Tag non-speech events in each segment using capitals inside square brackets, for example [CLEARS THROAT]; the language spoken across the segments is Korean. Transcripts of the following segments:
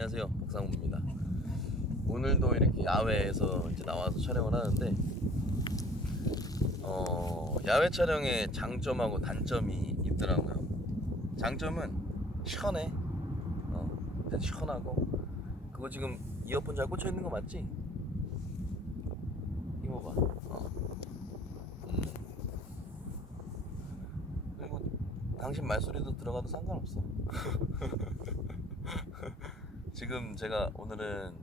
안녕하세요. 박상우입니다. 오늘도 이렇게 야외에서 이제 나와서 촬영을 하는데 어 야외 촬영의 장점하고 단점이 있더라고요. 장점은 시원해. 어 일단 시원하고. 그거 지금 이어폰 잘 꽂혀 있는 거 맞지? 이거 봐. 어. 음. 그리고 당신 말소리도 들어가도 상관없어 [LAUGHS] 지금 제가 오늘은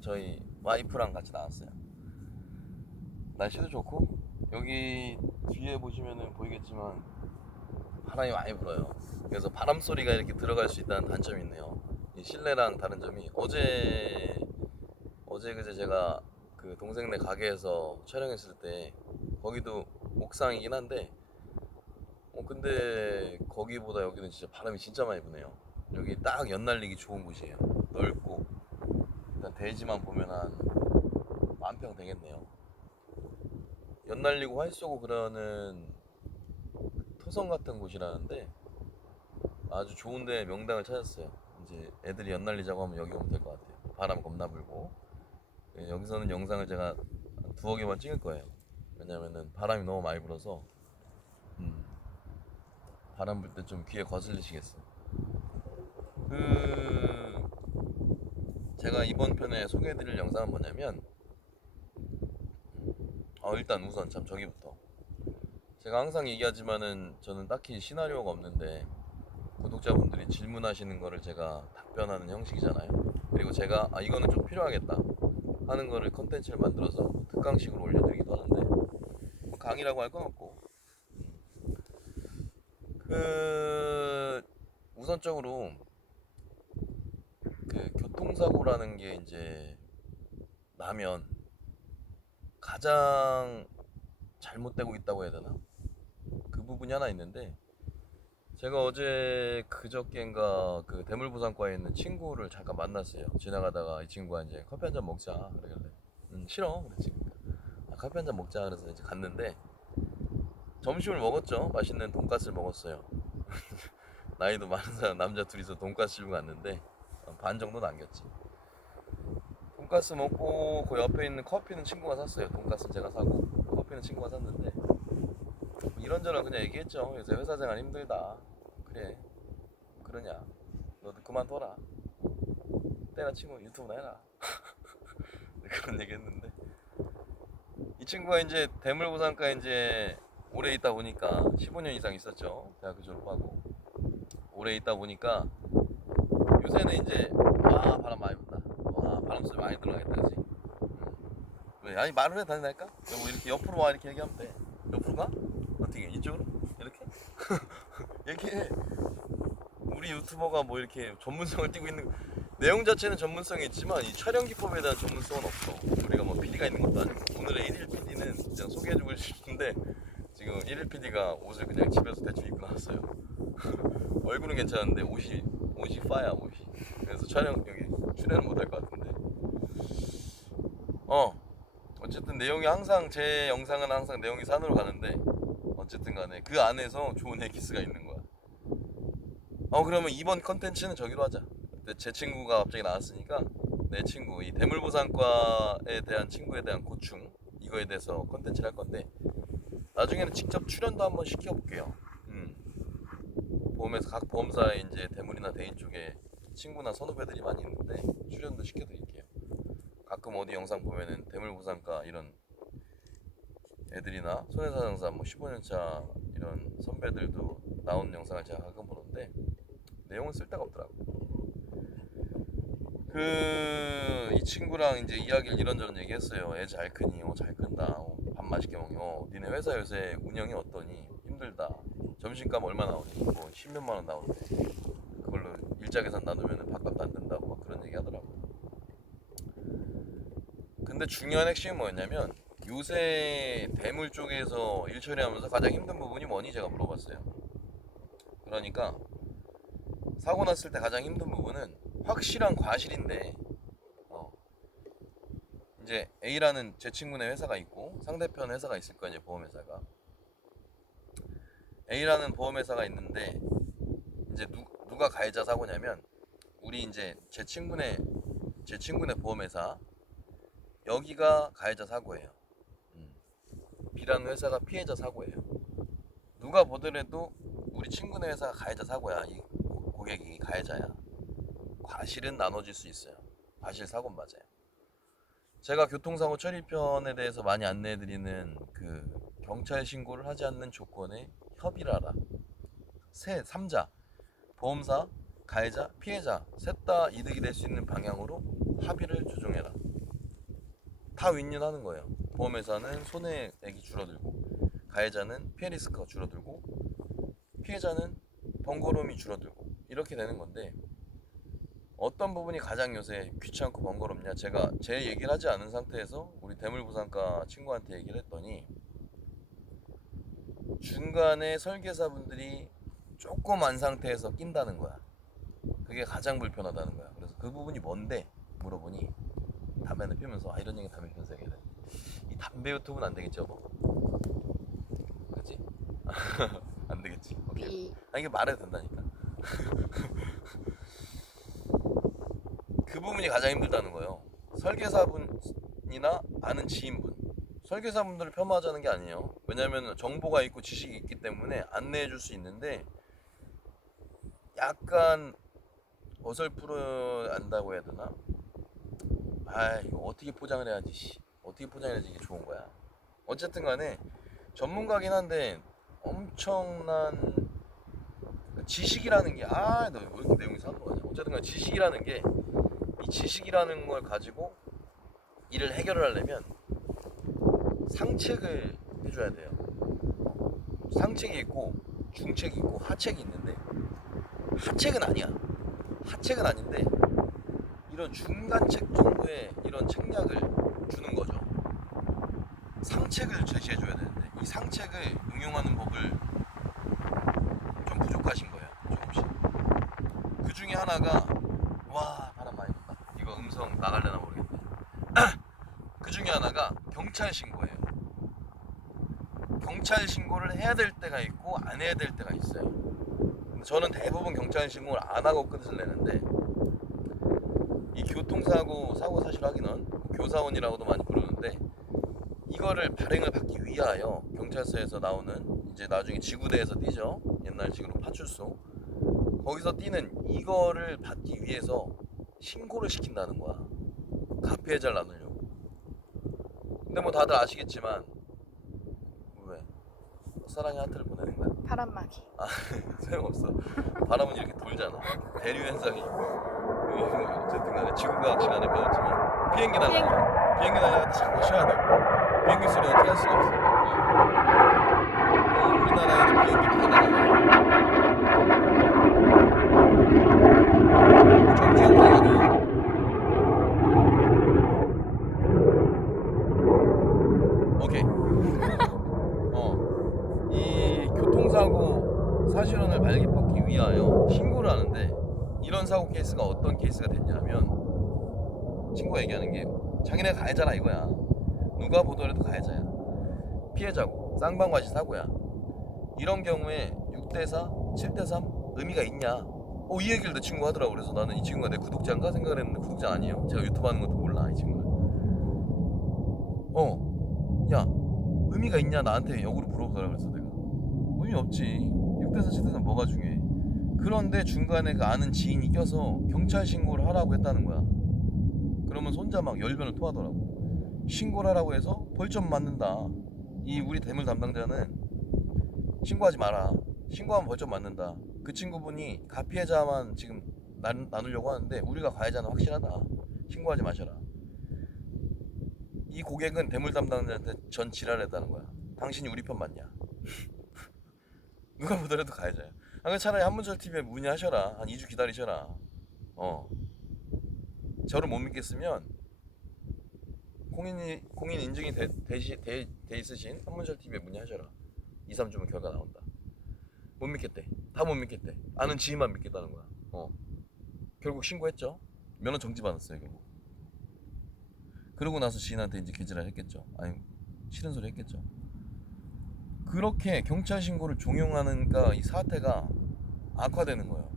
저희 와이프랑 같이 나왔어요. 날씨도 좋고 여기 뒤에 보시면은 보이겠지만 바람이 많이 불어요. 그래서 바람 소리가 이렇게 들어갈 수 있다는 단점이 있네요. 이 실내랑 다른 점이 어제 어제 그제 제가 그 동생네 가게에서 촬영했을 때 거기도 옥상이긴 한데 어 근데 거기보다 여기는 진짜 바람이 진짜 많이 부네요. 여기 딱 연날리기 좋은 곳이에요. 넓고 일단 대지만 보면 한 만평 되겠네요. 연날리고 활 쏘고 그러는 토성 같은 곳이라는데 아주 좋은데 명당을 찾았어요. 이제 애들이 연날리자고 하면 여기 오면 될 것 같아요. 바람 겁나 불고 예, 여기서는 영상을 제가 한 두어 개만 찍을 거예요. 왜냐면은 바람이 너무 많이 불어서 음, 바람 불 때 좀 귀에 거슬리시겠어요. 그 제가 이번 편에 소개해드릴 영상은 뭐냐면 어 일단 우선 참 저기부터. 제가 항상 얘기하지만은 저는 딱히 시나리오가 없는데 구독자분들이 질문하시는 거를 제가 답변하는 형식이잖아요. 그리고 제가 아 이거는 좀 필요하겠다 하는 거를 컨텐츠를 만들어서 특강식으로 올려드리기도 하는데 뭐 강의라고 할 건 없고. 그 우선적으로 그 교통사고라는 게 이제 나면 가장 잘못되고 있다고 해야 되나? 그 부분이 하나 있는데 제가 어제 그저께인가 그 대물부산과에 있는 친구를 잠깐 만났어요. 지나가다가 이 친구가 이제 커피 한 잔 먹자 그러길래 음 싫어 그랬지. 아, 커피 한 잔 먹자 그래서 이제 갔는데 점심을 먹었죠. 맛있는 돈가스를 먹었어요. [LAUGHS] 나이도 많은 사람 남자 둘이서 돈가스 집을 갔는데 반 정도 남겼지. 돈가스 먹고 그 옆에 있는 커피는 친구가 샀어요. 돈가스는 제가 사고 커피는 친구가 샀는데 뭐 이런저런 그냥 얘기했죠. 요새 회사 생활 힘들다. 그래. 그러냐. 너도 그만둬라. 때나 치고 유튜브나 해라. [LAUGHS] 그런 얘기 했는데 이 친구가 이제 대물부산과에 이제 오래 있다 보니까 15년 이상 있었죠. 대학교 졸업하고 오래 있다 보니까 요새는 이제 와 바람 많이 분다. 와 바람 소리 많이 들어가겠다, 그지? 왜? 아니 말을 해 다니랄까? 뭐 이렇게 옆으로 와 이렇게 얘기하면 돼. 옆으로 가? 어떻게? 이쪽으로? 이렇게? [LAUGHS] 얘기해. 우리 유튜버가 뭐 이렇게 전문성을 띠고 있는 내용 자체는 전문성이 있지만 이 촬영 기법에 대한 전문성은 없어. 우리가 뭐 PD가 있는 것도 아니고 오늘의 1일 PD는 그냥 소개해주고 싶은데 지금 1일 PD가 옷을 그냥 집에서 대충 입고 나왔어요. [LAUGHS] 얼굴은 괜찮은데 옷이 옷이 파야 옷이. 그래서 촬영 여기 출연은 못할 것 같은데. 어 어쨌든 내용이 항상 제 영상은 항상 내용이 산으로 가는데 어쨌든 간에 그 안에서 좋은 에기스가 있는 거야. 어 그러면 이번 컨텐츠는 저기로 하자. 제 친구가 갑자기 나왔으니까 내 친구 이 대물보상과에 대한 친구에 대한 고충 이거에 대해서 컨텐츠를 할 건데 나중에는 직접 출연도 한번 시켜볼게요. 음. 보험에서 각 보험사에 이제 대물이나 대인 쪽에 친구나 선후배들이 많이 있는데 출연도 시켜드릴게요. 가끔 어디 영상 보면은 대물 보상과 이런 애들이나 손해사상사 뭐 15년차 이런 선배들도 나온 영상을 제가 가끔 보는데 내용은 쓸 데가 없더라고. 그이 친구랑 이제 이야기를 이런저런 얘기했어요. 애 잘 크니, 어, 잘 큰다. 어, 밥 맛있게 먹니, 어, 니네 회사 요새 운영이 어떠니? 힘들다. 점심값 얼마 나오니? 뭐 10몇만 원 나오는데 그걸로 일자 계산 나누면 밥값도 안 된다고 막 그런 얘기 하더라고. 근데 중요한 핵심이 뭐였냐면 요새 대물 쪽에서 일 처리하면서 가장 힘든 부분이 뭐니 제가 물어봤어요. 그러니까 사고 났을 때 가장 힘든 부분은 확실한 과실인데 어, 이제 A라는 제 친구네 회사가 있고 상대편 회사가 있을 거 아니에요 보험회사가 A라는 보험회사가 있는데 이제 누, 누가 가해자 사고냐면 우리 이제 제 친구네 제 친구네 보험회사 여기가 가해자 사고예요. 음. B라는 회사가 피해자 사고예요. 누가 보더라도 우리 친구네 회사가 가해자 사고야. 이 고- 고객이 가해자야. 과실은 나눠질 수 있어요. 과실 사고는 맞아요. 제가 교통사고 처리편에 대해서 많이 안내해드리는 그 경찰 신고를 하지 않는 조건에 협의를 하라. 세, 삼자, 보험사, 가해자, 피해자 셋 다 이득이 될 수 있는 방향으로 합의를 조정해라. 다 윈윈하는 거예요. 보험회사는 손해액이 줄어들고 가해자는 피해 리스크가 줄어들고 피해자는 번거로움이 줄어들고 이렇게 되는 건데 어떤 부분이 가장 요새 귀찮고 번거롭냐 제가 제 얘기를 하지 않은 상태에서 우리 대물부산과 친구한테 얘기를 했더니 중간에 설계사분들이 조금 안 상태에서 낀다는 거야 그게 가장 불편하다는 거야 그래서 그 부분이 뭔데 물어보니 담배는 피우면서 아 이런 얘기 담배 피우면서 얘기해 이 담배 유튜브는 안 되겠지 여보 그치? [LAUGHS] 안 되겠지 오케이 이아 이게 말해도 된다니까. [LAUGHS] 그 부분이 가장 힘들다는 거예요. 설계사분이나 아는 지인분. 설계사분들을 폄하하자는 게 아니에요. 왜냐면 정보가 있고 지식이 있기 때문에 안내해 줄 수 있는데 약간 어설프려 한다고 해야 되나? 아 이거 어떻게 포장을 해야지 씨. 어떻게 포장해야지 이게 좋은 거야. 어쨌든 간에 전문가긴 한데 엄청난 지식이라는 게 아 너 왜 이렇게 내용이 상거하냐 어쨌든 간에 지식이라는 게 이 지식이라는 걸 가지고 일을 해결을 하려면 상책을 해줘야 돼요. 상책이 있고 중책이 있고 하책이 있는데 하책은 아니야. 하책은 아닌데 이런 중간책 정도의 이런 책략을 주는 거죠. 상책을 제시해 줘야 되는데 이 상책을 응용하는 법을 좀 부족하신 거예요 조금씩. 그 중에 하나가 와 바람 많이 분다. 이거 음성 나갈려나 모르겠네. [CLEARS THROAT] 그 중에 하나가 경찰 신고예요 경찰 신고를 해야 될 때가 있고 안 해야 될 때가 있어요. 저는 대부분 경찰 신고를 안 하고 끝을 내는데 이 교통사고 사고 사실 확인은 교사원이라고도 많이 부르는데 이거를 발행을 받기 위하여 경찰서에서 나오는 이제 나중에 지구대에서 뛰죠. 옛날 지구로 파출소. 거기서 뛰는 이거를 받기 위해서 신고를 시킨다는 거야. 가피해자를 나누려고. 근데 뭐 다들 아시겠지만 왜 사랑의 하트를 보내는 거야? 바람막이. [LAUGHS] 소용없어. 바람은 이렇게 돌잖아. 대류 현상이 어쨌든 간에 지구과학 시간에 배웠지만 비행기 날아가. 비행기. 날아갈 때 자꾸 쉬어야 돼. 비행기 소리 어떻게 할 수가 없어. 어, 우리나라에는 비행기 많이 날아가요 정지 현상이네 오케이 어, 이 교통사고 사실혼을 발급받기 위하여 신고를 하는데 이런 사고 케이스가 어떤 케이스가 됐냐면 친구가 얘기하는 게 자기네 가해자라 이거야. 누가 보더라도 가해자야. 피해자고. 쌍방과시 사고야. 이런 경우에 6대4, 7대3 의미가 있냐? 어, 이 얘기를 내 친구가 하더라고. 그래서 나는 이 친구가 내 구독자인가 생각을 했는데 구독자 아니에요. 제가 유튜브 하는 것도 몰라 이 친구는. 어야 의미가 있냐? 나한테 역으로 물어보더라 그래서 내가. 의미 없지. 6대4 7대3 뭐가 중요해 그런데 중간에 그 아는 지인이 껴서 경찰 신고를 하라고 했다는 거야. 그러면 손자 막 열변을 토하더라고. 신고를 하라고 해서 벌점 맞는다. 이 우리 대물 담당자는 신고하지 마라. 신고하면 벌점 맞는다. 그 친구분이 가피해자만 지금 나, 나누려고 하는데 우리가 가해자는 확실하다. 신고하지 마셔라. 이 고객은 대물 담당자한테 전 지랄했다는 거야. 당신이 우리 편 맞냐? [LAUGHS] 누가 보더라도 가해자야. 아, 그럼 차라리 한문철 TV에 문의하셔라. 한 2주 기다리셔라. 어. 저를 못 믿겠으면 공인 공인 인증이 돼, 돼, 돼 있으신 한문철 TV에 문의하셔라. 2, 3주면 결과 나온다. 못 믿겠대. 다 못 믿겠대. 아는 지인만 믿겠다는 거야. 어. 결국 신고했죠. 면허 정지 받았어요, 결국. 그러고 나서 지인한테 이제 개지랄 했겠죠. 아니 싫은 소리 했겠죠. 그렇게 경찰 신고를 종용하는가 이 사태가 악화되는 거예요.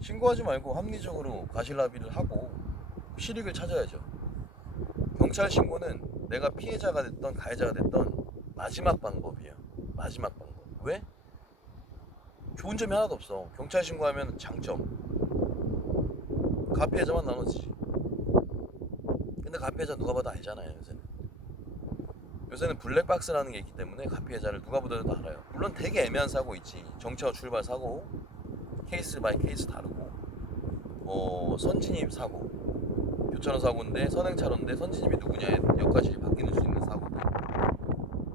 신고하지 말고 합리적으로 과실납의를 하고 실익을 찾아야죠. 경찰 신고는 내가 피해자가 됐던 가해자가 됐던 마지막 방법이에요. 마지막 방법. 왜? 좋은 점이 하나도 없어. 경찰 신고하면 장점. 가피해자만 나눠지지. 근데 가피해자 누가 봐도 알잖아요, 요새는. 요새는 블랙박스라는 게 있기 때문에 가피해자를 누가 보더라도 알아요. 물론 되게 애매한 사고 있지. 정차와 출발 사고, 케이스 바이 케이스 다르고, 뭐 선진입 사고, 교차로 사고인데 선행차로인데 선진입이 누구냐에 역과실이 바뀌는 수 있는 사고들,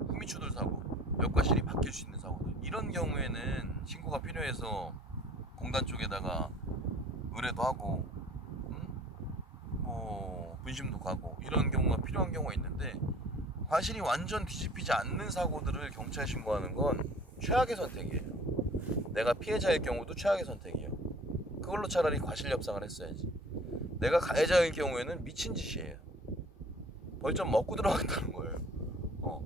흠미추돌 사고, 역과실이 바뀔 수 있는 사고들. 이런 경우에는 신고가 필요해서 공단 쪽에다가 의뢰도 하고, 음? 뭐 분심도 가고 이런 경우가 필요한 경우가 있는데 과실이 완전 뒤집히지 않는 사고들을 경찰 신고하는 건 최악의 선택이에요. 내가 피해자일 경우도 최악의 선택이에요. 그걸로 차라리 과실 협상을 했어야지. 내가 가해자일 경우에는 미친 짓이에요. 벌점 먹고 들어가겠다는 거예요. 어.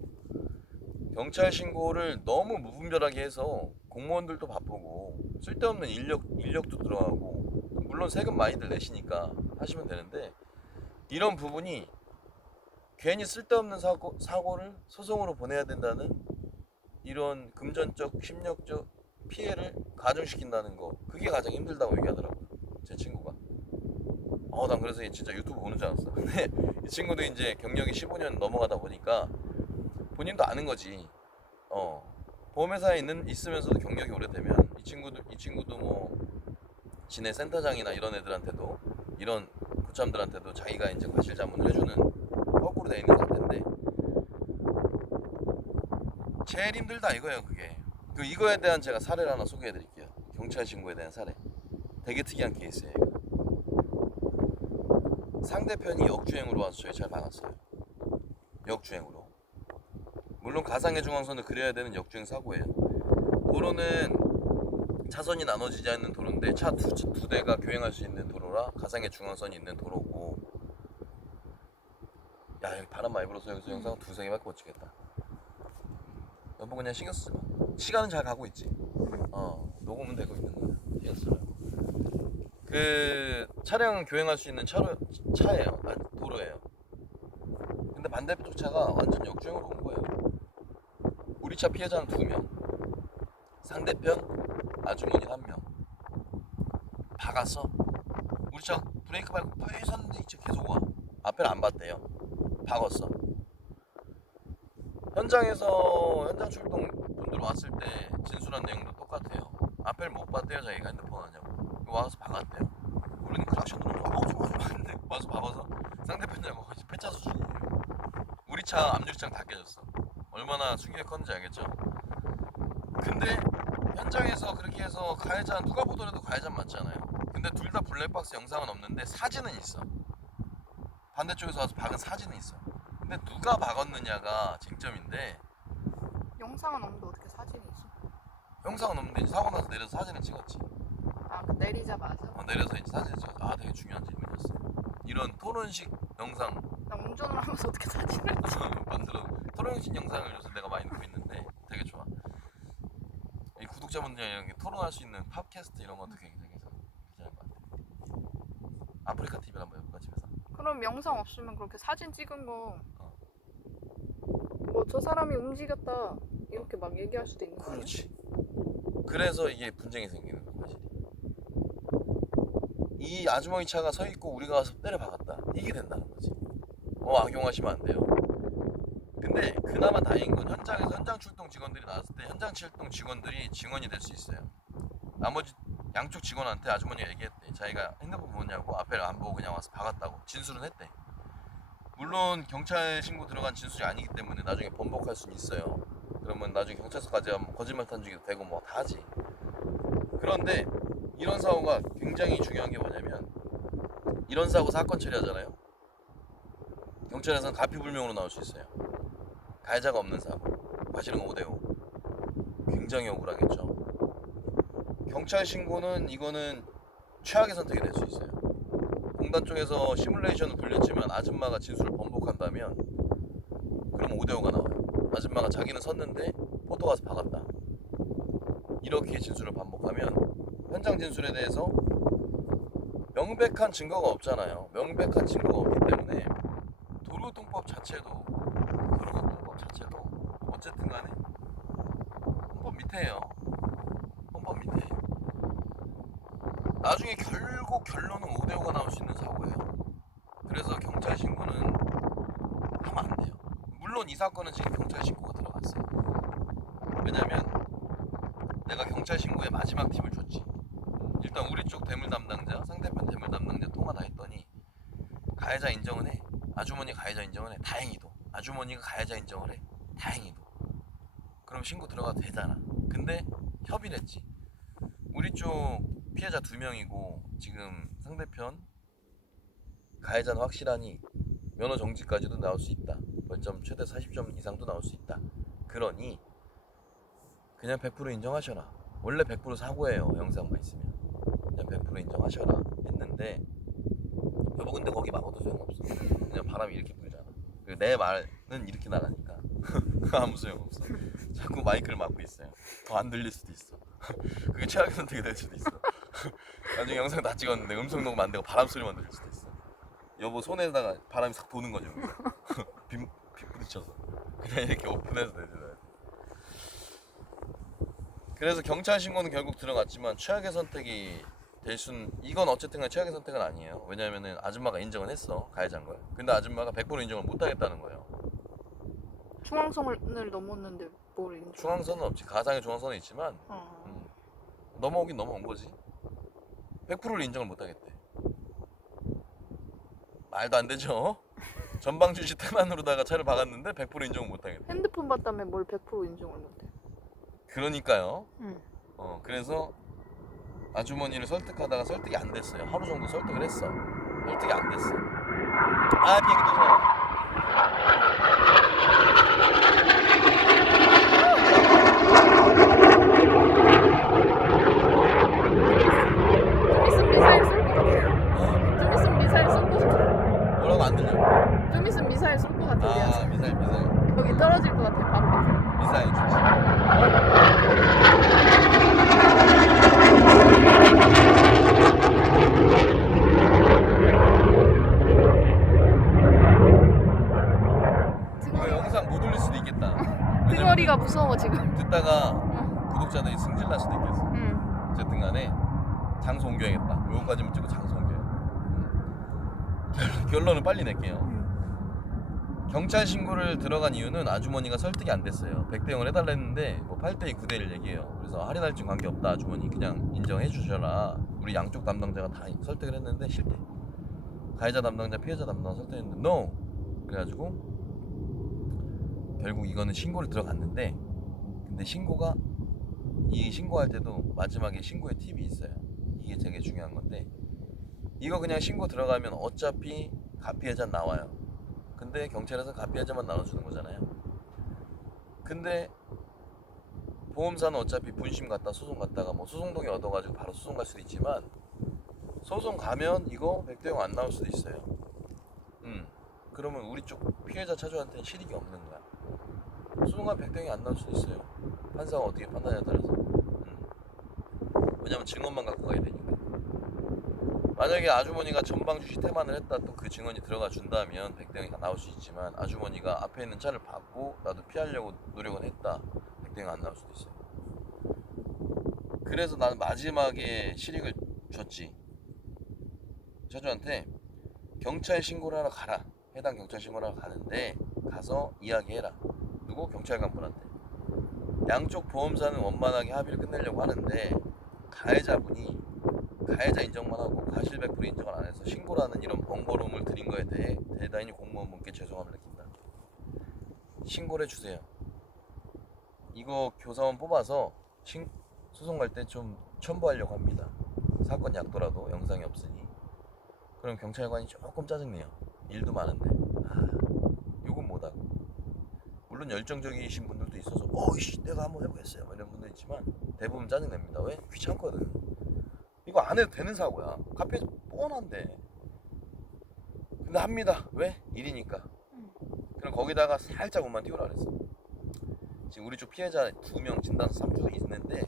경찰 신고를 너무 무분별하게 해서 공무원들도 바쁘고 쓸데없는 인력 인력도 들어가고 물론 세금 많이들 내시니까 하시면 되는데 이런 부분이 괜히 쓸데없는 사고 사고를 소송으로 보내야 된다는 이런 금전적 심력적 피해를 가중시킨다는 거 그게 가장 힘들다고 얘기하더라고요 제 친구가. 어난 그래서 얘 진짜 유튜브 보는 줄 알았어. [LAUGHS] 근데 이 친구도 이제 경력이 15년 넘어가다 보니까 본인도 아는 거지. 어 보험회사에 있는 있으면서도 경력이 오래되면 이 친구도 이 친구도 뭐 지네 센터장이나 이런 애들한테도 이런 고참들한테도 자기가 이제 과실 자문을 해주는 거꾸로 돼 있는 상태인데. 제일 힘들다 이거예요 그게. 그 이거에 대한 제가 사례를 하나 소개해 드릴게요. 경찰 신고에 대한 사례. 되게 특이한 케이스예요. 상대편이 역주행으로 와서 저희 잘 박았어요. 역주행으로. 물론 가상의 중앙선을 그려야 되는 역주행 사고예요. 도로는 차선이 나눠지지 않는 도로인데 차두두 대가 교행할 수 있는 도로라 가상의 중앙선이 있는 도로고 야 여기 바람 많이 불어서 여기서 영상 두세 개밖에 못 찍겠다 여보 그냥 신경 쓰지 마 시간은 잘 가고 있지 어 녹음은 되고 있는 거야 신경 쓰지 말고 그 차량 교행할 수 있는 차로 차예요 아, 도로예요 근데 반대쪽 차가 완전 역주행으로 온 거예요 우리 차 피해자는 두명 상대편 아주머니 한 명. 박았어. 우리 차 브레이크 밟고 뻔히 섰는데 이 차 계속 와. 앞에를 안 봤대요. 박았어. 현장에서 현장 출동 분들 왔을 때 진술한 내용도 똑같아요. 앞에를 못 봤대요 자기가 핸드폰 하냐고. 와서 박았대요. 우리는 크락션 누르고 아우 좋아 좋아 하는데 와서 박아서 거의 폐차 수준이에요. 우리 차 앞유리창 다 깨졌어. 얼마나 충격이 컸는지 알겠죠? 근데 현장에서 그렇게 해서 가해자 누가 보더라도 가해자 맞잖아요. 근데 둘 다 블랙박스 영상은 없는데 사진은 있어. 반대쪽에서 와서 박은 사진은 있어. 근데 누가 박았느냐가 쟁점인데 영상은 없는데 어떻게 사진이 있어? 영상은 없는데 이제 사고 나서 내려서 사진을 찍었지. 아, 그 내리자마자? 어, 내려서 이제 사진을 찍었어. 아 되게 중요한 질문이었어. 이런 토론식 영상 나 운전을 하면서 어떻게 사진을 [LAUGHS] 만들어 토론식 영상을 요새 내가 많이 보고 있는데 되게 좋아. 이 구독자분들이랑 이렇게 토론할 수 있는 팟캐스트 이런 것도 굉장히 괜찮은 것 같아. 아프리카 TV를 한번 해볼까 집에서. 그럼 영상 없으면 그렇게 사진 찍은 거 어. 뭐 저 사람이 움직였다 이렇게 막 얘기할 수도 있는 거예요? 그렇지. 그래서 이게 분쟁이 생기는 거 사실이. 이 아주머니 차가 서 있고 우리가 가서 때려 박았다. 이게 된다는 거지. 어 악용하시면 안 돼요. 근데 그나마 다행인 건 현장에서 현장 출동 직원들이 나왔을 때 현장 출동 직원들이 증언이 될 수 있어요. 나머지 양쪽 직원한테 아주머니가 얘기했대. 자기가 핸드폰 보냐고 앞에를 안 보고 그냥 와서 박았다고 진술은 했대. 물론 경찰 신고 들어간 진술이 아니기 때문에 나중에 번복할 수는 있어요. 그러면 나중에 경찰서까지 가면 거짓말 탐지기도 되고 뭐 다 하지. 그런데 이런 사고가 굉장히 중요한 게 뭐냐면 이런 사고 사건 처리하잖아요. 경찰에서는 가피불명으로 나올 수 있어요. 가해자가 없는 사고, 과실은 5대5. 굉장히 억울하겠죠. 경찰 신고는 이거는 최악의 선택이 될 수 있어요. 공단 쪽에서 시뮬레이션을 돌렸지만 아줌마가 진술을 번복한다면 그럼 5대5가 나와요. 아줌마가 자기는 섰는데 포토 가서 박았다. 이렇게 진술을 반복하면 현장 진술에 대해서 명백한 증거가 없잖아요. 명백한 증거가 없기 때문에 도로교통법 자체도 도로교통법 자체도 어쨌든 간에 헌법 밑에예요. 헌법 밑에. 나중에 결국 결론은 5대 5가 나올 수 있는 사고예요. 그래서 경찰 신고는 하면 안 돼요. 물론 이 사건은 지금 경찰 신고가 들어갔어요. 왜냐면 내가 경찰 신고에 마지막 팁을 줬지. 일단 우리 쪽 대물 담당자, 상대편 대물 담당자 통화 다 했더니 가해자 인정은 해. 아주머니 가해자 인정은 해. 다행히도. 아주머니가 가해자 인정을 해. 다행히도. 그럼 신고 들어가도 되잖아. 근데 협의를 했지. 우리 쪽 피해자 두 명이고 지금 상대편 가해자는 확실하니 면허 정지까지도 나올 수 있다. 벌점 최대 40점 이상도 나올 수 있다. 그러니 그냥 100% 인정하셔라. 원래 100% 사고예요. 영상만 있으면. 그냥 100% 인정하셔라 했는데 여보 근데 거기 막아도 소용없어. 그냥 바람이 이렇게 불잖아. 내 말은 이렇게 나가니까 [LAUGHS] 아무 소용없어. 자꾸 마이크를 막고 있어요. 더 안 들릴 수도 있어. [LAUGHS] 그게 최악의 선택이 될 수도 있어. 나중에 영상 다 찍었는데 음성 녹음 안 되고 바람 소리만 들릴 수도 있어. 여보 손에다가 바람이 싹 도는 거죠. [LAUGHS] 빗, 빗 부딪혀서 그냥 이렇게 오픈해서 내줘야 돼. 그래서 경찰 신고는 결국 들어갔지만 최악의 선택이 될 순 이건 어쨌든 최악의 선택은 아니에요. 왜냐면은 아줌마가 인정을 했어 가해자인 걸. 근데 아줌마가 100% 인정을 못 하겠다는 거예요. 중앙선을 넘었는데 뭘 인정? 중앙선은 없지. 가상의 중앙선은 있지만 어. 음, 넘어오긴 넘어온 거지. 100%를 인정을 못 하겠대. 말도 안 되죠. 전방 주시 태만으로다가 차를 박았는데 100% 인정을 못 하겠대. 핸드폰 봤다며 뭘 100% 인정을 못해? 그러니까요. 응. 어 그래서 아주머니를 설득하다가 설득이 안 됐어요. 하루 정도 설득을 했어. 설득이 안 됐어. 아 비행기 도서. 좀 있으면 미사일 쏠 것 같아. 좀 있으면 미사일 쏠 것 같아. 뭐라고 안 들려? 좀 있으면 미사일 쏠 것 같아. 아. 미사일 미사일 여기 떨어질 것 같아. 바로 앞에. 미사일. 이거 등어리, 영상 못 올릴 수도 있겠다. 왜냐면 등어리가 무서워 지금. 듣다가 응. 구독자들이 승질 날 수도 있겠어. 응. 어쨌든 간에 장소 옮겨야겠다. 요거까지만 찍고 장소 옮겨요. 음. 결론은 빨리 낼게요. 응. 경찰 신고를 들어간 이유는 아주머니가 설득이 안 됐어요. 100대 0을 해달라 했는데 뭐 8대 2, 9대 1 얘기해요. 그래서 할인할 줄 관계 없다 아주머니 그냥 인정해 주셔라. 우리 양쪽 담당자가 다 설득을 했는데 실패. 가해자 담당자, 피해자 담당 설득했는데 NO. 그래가지고 결국 이거는 신고를 들어갔는데 근데 신고가 이 신고할 때도 마지막에 신고의 팁이 있어요. 이게 되게 중요한 건데 이거 그냥 신고 들어가면 어차피 가피해자 나와요. 근데 경찰에서 가피해자만 나눠주는 거잖아요. 근데 보험사는 어차피 분심 갔다 소송 갔다가 뭐 소송동에 얻어가지고 바로 소송 갈 수도 있지만 소송 가면 이거 100대 0안 나올 수도 있어요. 음. 그러면 우리 쪽 피해자 차주한테는 실익이 없는 거야. 소송가 100대 0이 안 나올 수도 있어요. 판사가 어떻게 판단에 따라서. 음. 왜냐면 증언만 갖고 가야 되니까. 만약에 아주머니가 전방 주시 태만을 했다 또 그 증언이 들어가 준다면 100대0이 나올 수 있지만 아주머니가 앞에 있는 차를 받고 나도 피하려고 노력은 했다. 100대0 안 나올 수도 있어요. 그래서 나는 마지막에 실익을 줬지. 차주한테 경찰 신고를 하러 가라. 해당 경찰 신고를 하러 가는데 가서 이야기해라. 누구? 경찰관 분한테. 양쪽 보험사는 원만하게 합의를 끝내려고 하는데 가해자분이 가해자 인정만 하고 과실 100% 인정을 안 해서 신고라는 이런 번거로움을 드린 거에 대해 대단히 공무원분께 죄송함을 느낀다. 신고를 해주세요. 이거 교사원 뽑아서 신, 소송 갈 때 좀 첨부하려고 합니다. 사건 약도라도 영상이 없으니. 그럼 경찰관이 조금 짜증내요. 일도 많은데. 아, 욕은 못하고. 물론 열정적이신 분들도 있어서 어이씨 내가 한번 해보겠어요 뭐 이런 분도 있지만 대부분 짜증냅니다. 왜? 귀찮거든. 이거 안 해도 되는 사고야. 카페 뻔한데. 근데 합니다. 왜? 일이니까. 음. 그럼 거기다가 살짝 옷만 띄우라 그랬어. 지금 우리 쪽 피해자 두 명 진단서 3주 있는데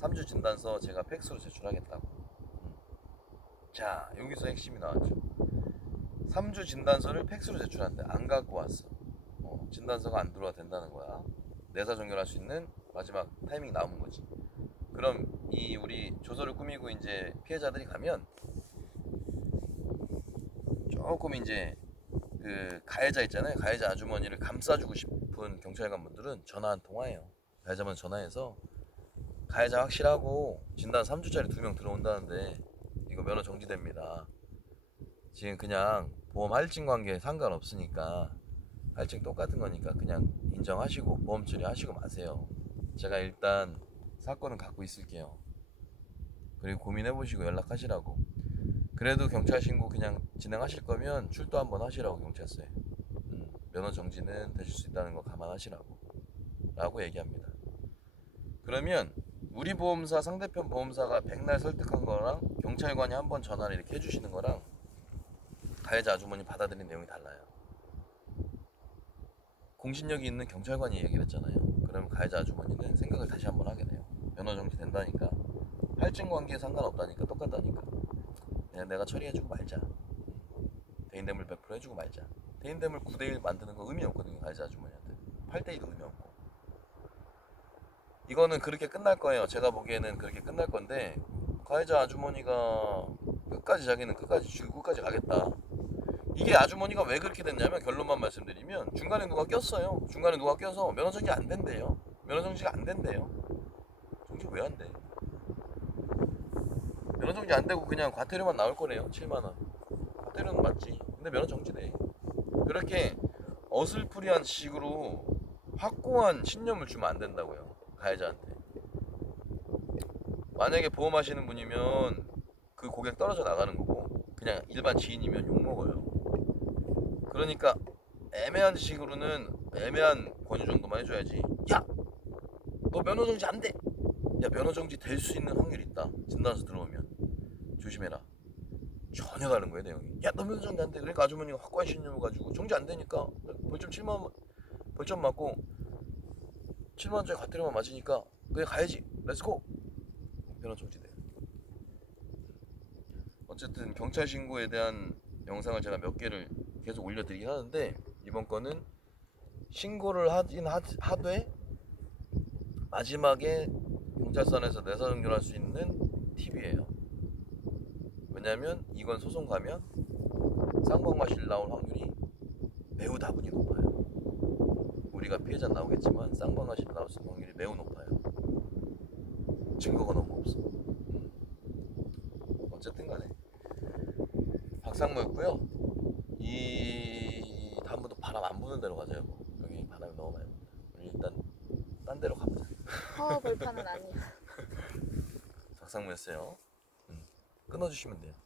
3주 진단서 제가 팩스로 제출하겠다고. 음. 자 여기서 핵심이 나왔죠 3주 진단서를 팩스로 제출한대 안 갖고 왔어 어, 진단서가 안 들어와 된다는 거야 내사 종결할 수 있는 마지막 타이밍 남은 거지 그럼 이 우리 조서를 꾸미고 이제 피해자들이 가면 조금 이제 그 가해자 있잖아요 가해자 아주머니를 감싸주고 싶은 경찰관 분들은 전화 한 통화해요 가해자분 전화해서 가해자 확실하고 진단 3주짜리 두 명 들어온다는데 이거 면허 정지됩니다. 지금 그냥 보험 할증 관계 상관없으니까 할증 똑같은 거니까 그냥 인정하시고 보험 처리하시고 마세요. 제가 일단 사건은 갖고 있을게요. 그리고 고민해 보시고 연락하시라고. 그래도 경찰 신고 그냥 진행하실 거면 출두 한번 하시라고 경찰서에. 음, 면허 정지는 되실 수 있다는 거 감안하시라고. 라고 얘기합니다. 그러면 우리 보험사 상대편 보험사가 백날 설득한 거랑 경찰관이 한 번 전화를 이렇게 해주시는 거랑 가해자 아주머니 받아들인 내용이 달라요. 공신력이 있는 경찰관이 얘기를 했잖아요. 그러면 가해자 아주머니는 생각을 다시 한번 하게 돼요. 면허 정지 된다니까 할증 관계에 상관없다니까 똑같다니까 그냥 내가 처리해주고 말자. 대인대물 100% 해주고 말자. 대인대물 9대1 만드는 거 의미 없거든요. 가해자 아주머니한테 8대2도 의미 없고. 이거는 그렇게 끝날 거예요. 제가 보기에는 그렇게 끝날 건데 가해자 아주머니가 끝까지 자기는 끝까지 죽고 끝까지 가겠다. 이게 아주머니가 왜 그렇게 됐냐면 결론만 말씀드리면 중간에 누가 꼈어요. 중간에 누가 껴서 면허 정지 안 된대요. 면허 정지가 안 된대요. 왜 안 돼? 면허 정지 안 되고 그냥 과태료만 나올 거래요. 7만 원. 과태료는 맞지. 근데 면허 정지돼. 그렇게 어슬프리한 식으로 확고한 신념을 주면 안 된다고요. 가해자한테. 만약에 보험하시는 분이면 그 고객 떨어져 나가는 거고 그냥 일반 지인이면 욕 먹어요. 그러니까 애매한 식으로는 애매한 권유 정도만 해줘야지. 야, 너 면허 정지 안 돼. 야 면허 정지 될 수 있는 확률이 있다. 진단서 들어오면 조심해라. 전혀 다른 거예요 내용이. 야너 면허 정지 안 돼. 그러니까 아주머니가 확고한 신념을 가지고 정지 안 되니까 벌점 7만 원 벌점 맞고 7만 원짜리 과태료만 맞으니까 그냥 가야지. 렛츠고. 면허 정지돼. 어쨌든 경찰 신고에 대한 영상을 제가 몇 개를 계속 올려드리긴 하는데 이번 거는 신고를 하긴 하, 하되 마지막에 경찰서에서 내사 정결할 수 있는 팁이에요. 왜냐면 이건 소송 가면 쌍방마실 나올 확률이 매우 다분히 높아요. 우리가 피해자 나오겠지만 쌍방마실 나올 수 있는 확률이 매우 높아요. 증거가 너무 없어. 음. 어쨌든 간에 박상무였고요. 이 다음부터 바람 안 부는 데로 가자요. 뭐. 여기 바람이 너무 많이 붑니다. 우리 일단 딴 데로 가 파워 벌판은 아니야. [LAUGHS] 박상무였어요. 음. 끊어주시면 돼요. 네.